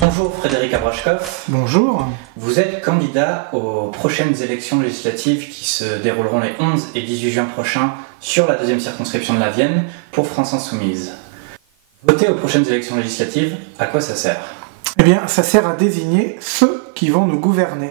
Bonjour Frédéric Abrashkov. Bonjour. Vous êtes candidat aux prochaines élections législatives qui se dérouleront les 11 et 18 juin prochains sur la deuxième circonscription de la Vienne pour France Insoumise. Voter aux prochaines élections législatives, à quoi ça sert? Eh bien, ça sert à désigner ceux qui vont nous gouverner.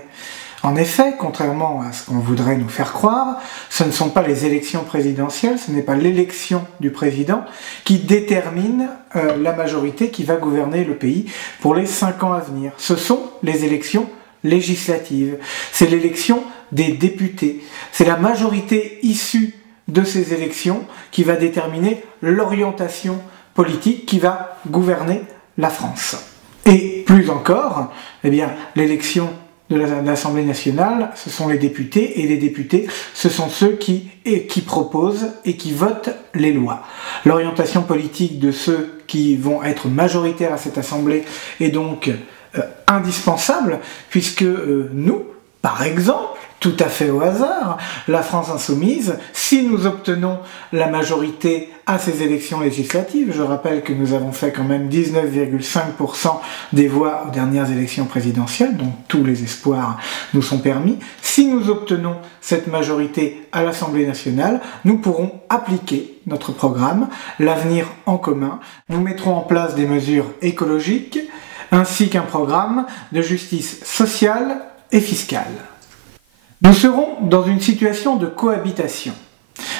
En effet, contrairement à ce qu'on voudrait nous faire croire, ce ne sont pas les élections présidentielles, ce n'est pas l'élection du président qui détermine la majorité qui va gouverner le pays pour les 5 ans à venir. Ce sont les élections législatives, c'est l'élection des députés, c'est la majorité issue de ces élections qui va déterminer l'orientation politique qui va gouverner la France. Et plus encore, eh bien, l'élection de l'Assemblée nationale, ce sont les députés, et les députés, ce sont ceux qui proposent et qui votent les lois. L'orientation politique de ceux qui vont être majoritaires à cette Assemblée est donc indispensable, puisque nous, par exemple, tout à fait au hasard, la France Insoumise, si nous obtenons la majorité à ces élections législatives, je rappelle que nous avons fait quand même 19,5% des voix aux dernières élections présidentielles, donc tous les espoirs nous sont permis, si nous obtenons cette majorité à l'Assemblée nationale, nous pourrons appliquer notre programme, l'avenir en commun. Nous mettrons en place des mesures écologiques, ainsi qu'un programme de justice sociale et fiscale. Nous serons dans une situation de cohabitation.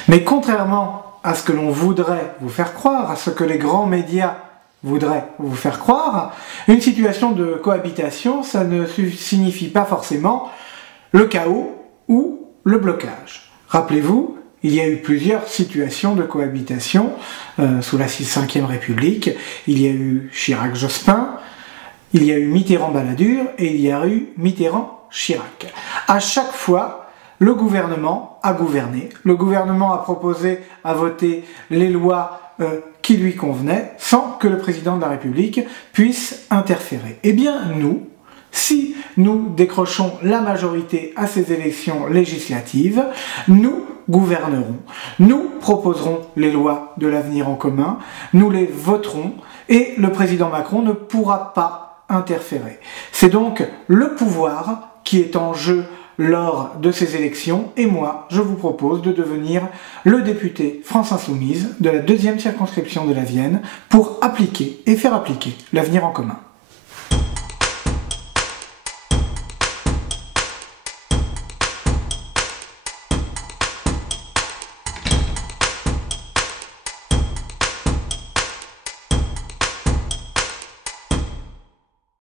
Mais contrairement à ce que l'on voudrait vous faire croire, à ce que les grands médias voudraient vous faire croire, une situation de cohabitation, ça ne signifie pas forcément le chaos ou le blocage. Rappelez-vous, il y a eu plusieurs situations de cohabitation sous la Ve République. Il y a eu Chirac-Jospin, il y a eu Mitterrand-Balladur et il y a eu Mitterrand-Chirac. À chaque fois, le gouvernement a gouverné, le gouvernement a proposé à voter les lois qui lui convenaient sans que le président de la République puisse interférer. Eh bien nous, si nous décrochons la majorité à ces élections législatives, nous gouvernerons, nous proposerons les lois de l'avenir en commun, nous les voterons et le président Macron ne pourra pas interférer. C'est donc le pouvoir qui est en jeu lors de ces élections et moi, je vous propose de devenir le député France Insoumise de la deuxième circonscription de la Vienne pour appliquer et faire appliquer l'avenir en commun.